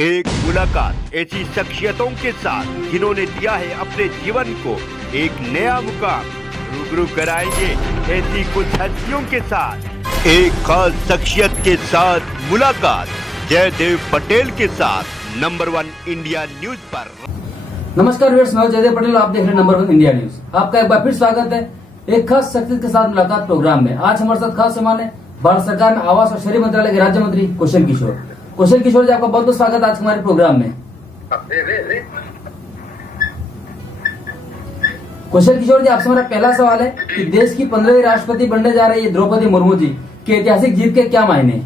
एक मुलाकात ऐसी शख्सियतों के साथ जिन्होंने दिया है अपने जीवन को एक नया मुकाम। रूबरू कराएंगे ऐसी कुछ हस्तियों के साथ एक खास शख्सियत के साथ मुलाकात जयदेव पटेल के साथ नंबर 1 इंडिया न्यूज पर। नमस्कार व्यूअर्स, मैं जयदेव पटेल, आप देख रहे हैं नंबर 1 इंडिया न्यूज। आपका एक बार फिर स्वागत है एक खास शख्सियत के साथ मुलाकात प्रोग्राम में। आज हमारे साथ खास मेहमान है भारत सरकार में आवास और शहरी मंत्रालय के राज्य मंत्री कौशल किशोर। कौशल किशोर जी, आपका बहुत बहुत स्वागत आज हमारे प्रोग्राम में। कौशल किशोर जी, आपसे हमारा पहला सवाल है कि देश की 15वीं राष्ट्रपति बनने जा रही है द्रौपदी मुर्मू जी की ऐतिहासिक जीत के क्या मायने हैं?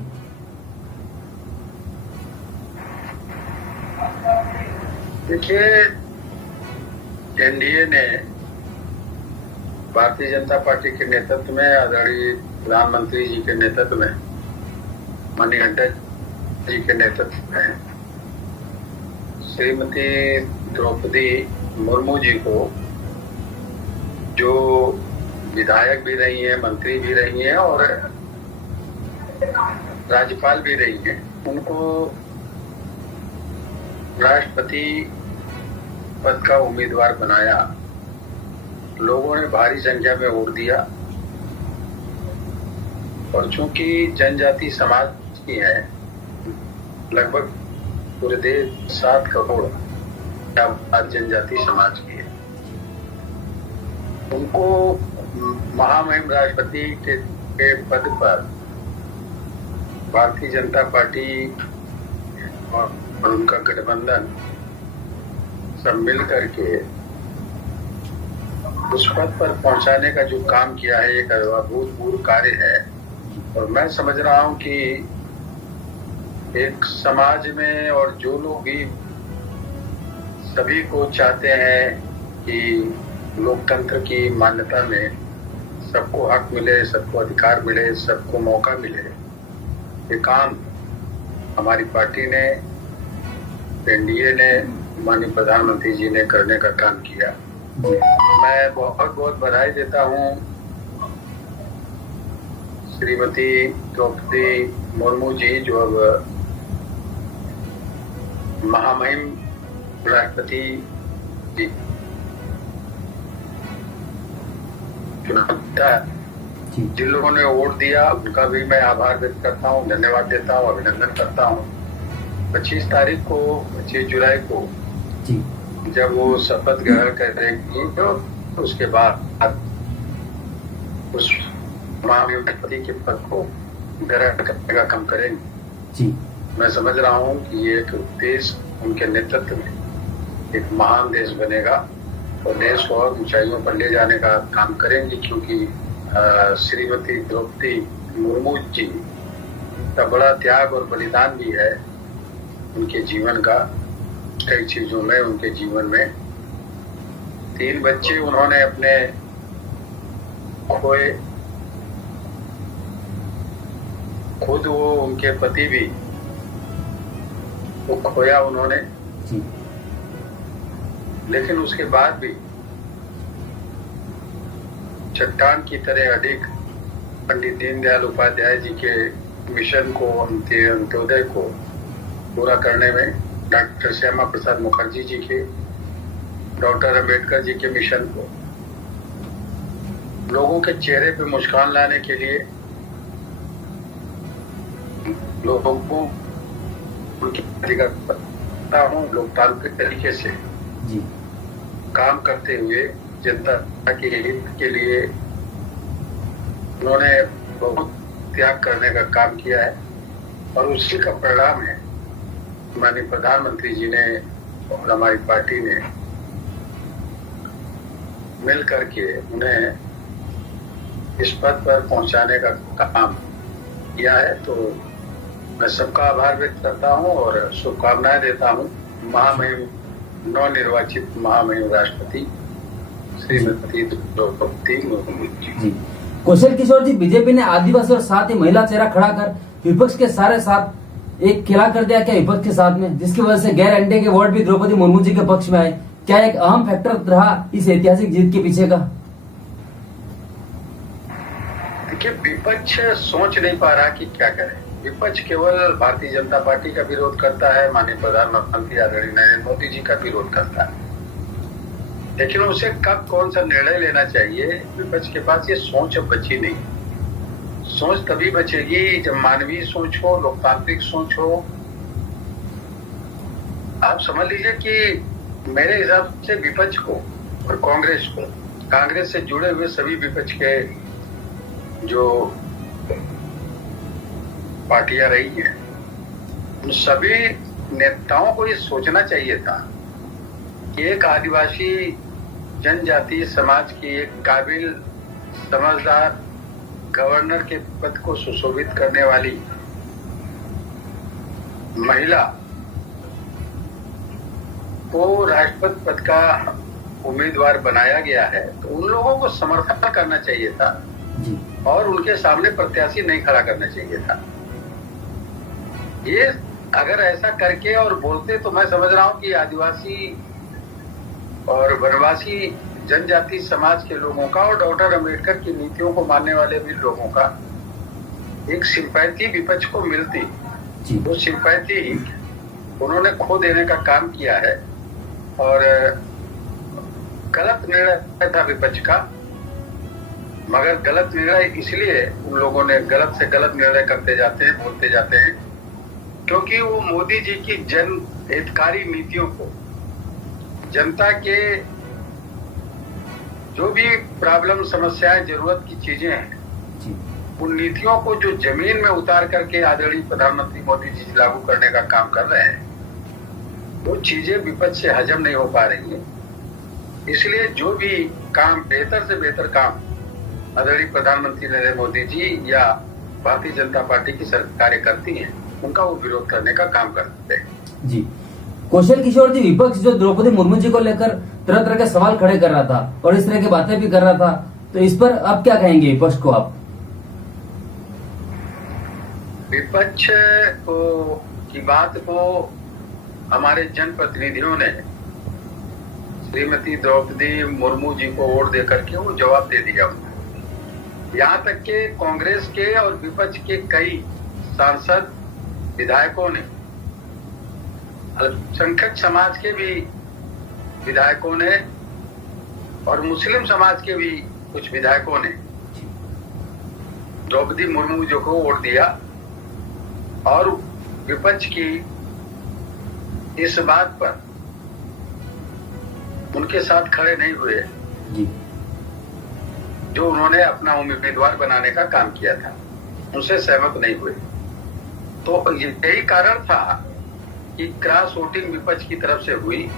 देखिए, एनडीए ने भारतीय जनता पार्टी के नेतृत्व में, आदरणीय प्रधानमंत्री जी के नेतृत्व में, माननीय नड्डा जी के नेतृत्व में श्रीमती द्रौपदी मुर्मू जी को, जो विधायक भी रही हैं, मंत्री भी रही हैं और राज्यपाल भी रही हैं, उनको राष्ट्रपति पद का उम्मीदवार बनाया। लोगों ने भारी संख्या में वोट दिया और चूंकि जनजाति समाज की है, लगभग पूरे देश 7 करोड़ जनजाति समाज की है, उनको महामहिम राष्ट्रपति के पद पर भारतीय जनता पार्टी और उनका गठबंधन सब मिल करके उस पद पर पहुंचाने का जो काम किया है, एक अभूतपूर्व कार्य है। और मैं समझ रहा हूं कि एक समाज में और जो लोग भी सभी को चाहते हैं कि लोकतंत्र की मान्यता में सबको हक मिले, सबको अधिकार मिले, सबको मौका मिले, ये काम हमारी पार्टी ने, एनडीए ने, माननीय प्रधानमंत्री जी ने करने का काम किया। मैं बहुत बहुत बधाई देता हूं श्रीमती द्रौपदी मुर्मू जी, जो अब महामहिम राष्ट्रपति जी चुनाव, जिन लोगों ने वोट दिया उनका भी मैं आभार व्यक्त करता हूं, धन्यवाद देता हूं, अभिनंदन करता हूं। 25 तारीख को, 25 जुलाई को जब वो शपथ ग्रहण करेंगी तो उसके बाद उस महामहिम राष्ट्रपति के पद को ग्रहण करने का काम करेंगे। मैं समझ रहा हूं कि ये एक देश उनके नेतृत्व में एक महान देश बनेगा और देश को और ऊंचाइयों पर ले जाने का काम करेंगे, क्योंकि श्रीमती द्रौपदी मुर्मू जी का बड़ा त्याग और बलिदान भी है उनके जीवन का। कई चीजों में उनके जीवन में 3 बच्चे उन्होंने अपने खोए, खुद वो, उनके पति भी, वो खोया उन्होंने, लेकिन उसके बाद भी चट्टान की तरह अडिग पंडित दीनदयाल उपाध्याय जी के मिशन को, अंत्योदय को पूरा करने में, डॉक्टर श्यामा प्रसाद मुखर्जी जी के, डॉक्टर अंबेडकर जी के मिशन को, लोगों के चेहरे पे मुस्कान लाने के लिए, लोगों को उनकी लोकतांत्रिक तरीके से काम करते हुए जनता के हित के लिए उन्होंने बहुत त्याग करने का काम किया है और उसी का परिणाम है माननीय प्रधानमंत्री जी ने और हमारी पार्टी ने मिल करके उन्हें इस पद पर पहुंचाने का काम किया है। तो मैं सबका आभार व्यक्त करता हूं और शुभकामनाएं देता हूं महामहिम, नवनिर्वाचित महामहिम राष्ट्रपति श्रीमती द्रौपदी मुर्मू जी। कौशल किशोर जी, बीजेपी ने आदिवासी और साथ ही महिला चेहरा खड़ा कर विपक्ष के सारे साथ एक खिला कर दिया क्या विपक्ष के साथ में, जिसकी वजह से गैर एनडीए के वोट भी द्रौपदी मुर्मू जी के पक्ष में आए? क्या एक अहम फैक्टर रहा इस ऐतिहासिक जीत के पीछे का? देखिए, विपक्ष सोच नहीं पा रहा कि क्या करे। विपक्ष केवल भारतीय जनता पार्टी का विरोध करता है, माननीय प्रधानमंत्री आदरणीय नरेंद्र मोदी जी का विरोध करता है, लेकिन उसे कब कौन सा निर्णय लेना चाहिए, विपक्ष के पास ये सोच अब बची नहीं। सोच तभी बचेगी जब मानवीय सोच हो, लोकतांत्रिक सोच हो। आप समझ लीजिए कि मेरे हिसाब से विपक्ष को और कांग्रेस को, कांग्रेस से जुड़े हुए सभी विपक्ष के जो पार्टियां रही हैं, उन सभी नेताओं को ये सोचना चाहिए था कि एक आदिवासी जनजातीय समाज की एक काबिल, समझदार गवर्नर के पद को सुशोभित करने वाली महिला को राष्ट्रपति पद का उम्मीदवार बनाया गया है, तो उन लोगों को समर्थन करना चाहिए था और उनके सामने प्रत्याशी नहीं खड़ा करना चाहिए था। ये अगर ऐसा करके और बोलते तो मैं समझ रहा हूं कि आदिवासी और वनवासी जनजाति समाज के लोगों का और डॉक्टर अंबेडकर की नीतियों को मानने वाले भी लोगों का एक सिंपैथी विपक्ष को मिलती। वो सिंपैथी उन्होंने खो देने का काम किया है और गलत निर्णय था विपक्ष का, मगर गलत निर्णय इसलिए उन लोगों ने गलत से गलत निर्णय करते जाते हैं, बोलते जाते हैं, क्योंकि वो मोदी जी की जन हितकारी नीतियों को, जनता के जो भी प्रॉब्लम, समस्याएं, जरूरत की चीजें हैं, उन नीतियों को जो जमीन में उतार करके आदरणीय प्रधानमंत्री मोदी जी लागू करने का काम कर रहे हैं, वो चीजें विपक्ष से हजम नहीं हो पा रही है। इसलिए जो भी काम, बेहतर से बेहतर काम आदरणीय प्रधानमंत्री नरेंद्र मोदी जी या भारतीय जनता पार्टी की सरकारें करती हैं, उनका वो विरोध करने का काम करते हैं। जी, कौशल किशोर जी, विपक्ष जो द्रौपदी मुर्मू जी को लेकर तरह तरह के सवाल खड़े कर रहा था और इस तरह की बातें भी कर रहा था, तो इस पर आप क्या कहेंगे विपक्ष को? आप विपक्ष को की बात को हमारे जनप्रतिनिधियों ने श्रीमती द्रौपदी मुर्मू जी को वोट देकर के वो जवाब दे दिया। यहाँ तक के कांग्रेस के और विपक्ष के कई सांसद, विधायकों ने, अल्पसंख्यक समाज के भी विधायकों ने और मुस्लिम समाज के भी कुछ विधायकों ने द्रौपदी मुर्मू जी को वोट दिया और विपक्ष की इस बात पर उनके साथ खड़े नहीं हुए जो उन्होंने अपना उम्मीदवार बनाने का काम किया था, उनसे सहमत नहीं हुए। तो यही कारण था कि क्रॉस वोटिंग विपक्ष की तरफ से हुई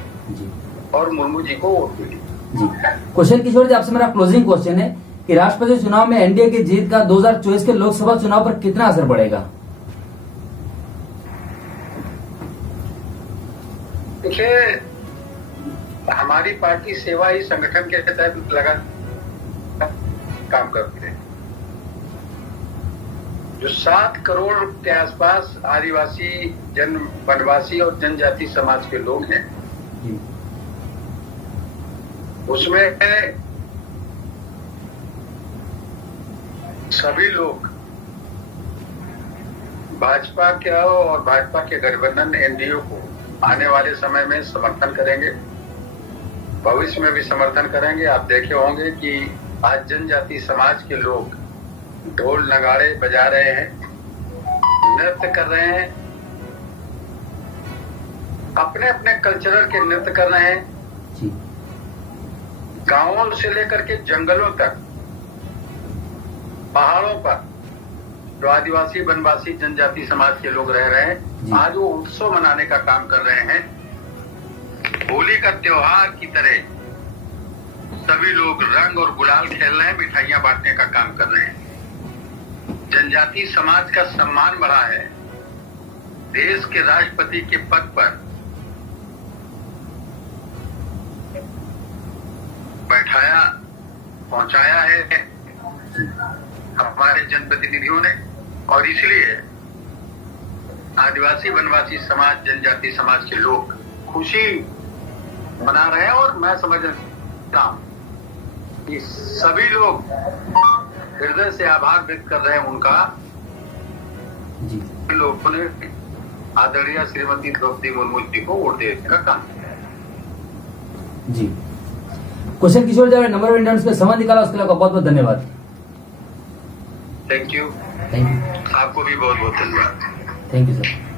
और मुर्मू जी को वोट मिली। जी, कौशल किशोर जी, आपसे मेरा क्लोजिंग क्वेश्चन है कि राष्ट्रपति चुनाव में एनडीए की जीत का 2024 के लोकसभा चुनाव पर कितना असर पड़ेगा? देखिए, हमारी पार्टी सेवा ही संगठन के तहत लगा काम करती है। जो 7 करोड़ के आसपास आदिवासी, वनवासी और जनजाति समाज के लोग हैं, उसमें सभी लोग भाजपा के और भाजपा के गठबंधन एनडीए को आने वाले समय में समर्थन करेंगे, भविष्य में भी समर्थन करेंगे। आप देखे होंगे कि आज जनजाति समाज के लोग ढोल नगाड़े बजा रहे हैं, नृत्य कर रहे हैं, अपने अपने कल्चरल के नृत्य कर रहे हैं। गांवों से लेकर के जंगलों तक, पहाड़ों पर जो आदिवासी, वनवासी, जनजाति समाज के लोग रह रहे हैं, आज वो उत्सव मनाने का काम कर रहे हैं। होली का त्योहार की तरह सभी लोग रंग और गुलाल खेल रहे हैं, मिठाइयां बांटने का काम कर रहे हैं। जनजाति समाज का सम्मान बढ़ा है। देश के राष्ट्रपति के पद पर बैठाया, पहुंचाया है हमारे जनप्रतिनिधियों ने, और इसलिए आदिवासी, वनवासी समाज, जनजाति समाज के लोग खुशी मना रहे हैं। और मैं समझता हूं कि सभी लोग हृदय से आभार व्यक्त कर रहे हैं उनका। जी। लोगों ने आदरणीय श्रीमती द्रौपदी मुर्मू जी को वोट देने का काम किया है। जी, कुशल किशोर जी नंबर ऑफ इंडिया न्यूज पे समय निकाला, उसके लिए बहुत बहुत धन्यवाद। Thank you. Thank you. आपको भी बहुत बहुत धन्यवाद। Thank you sir.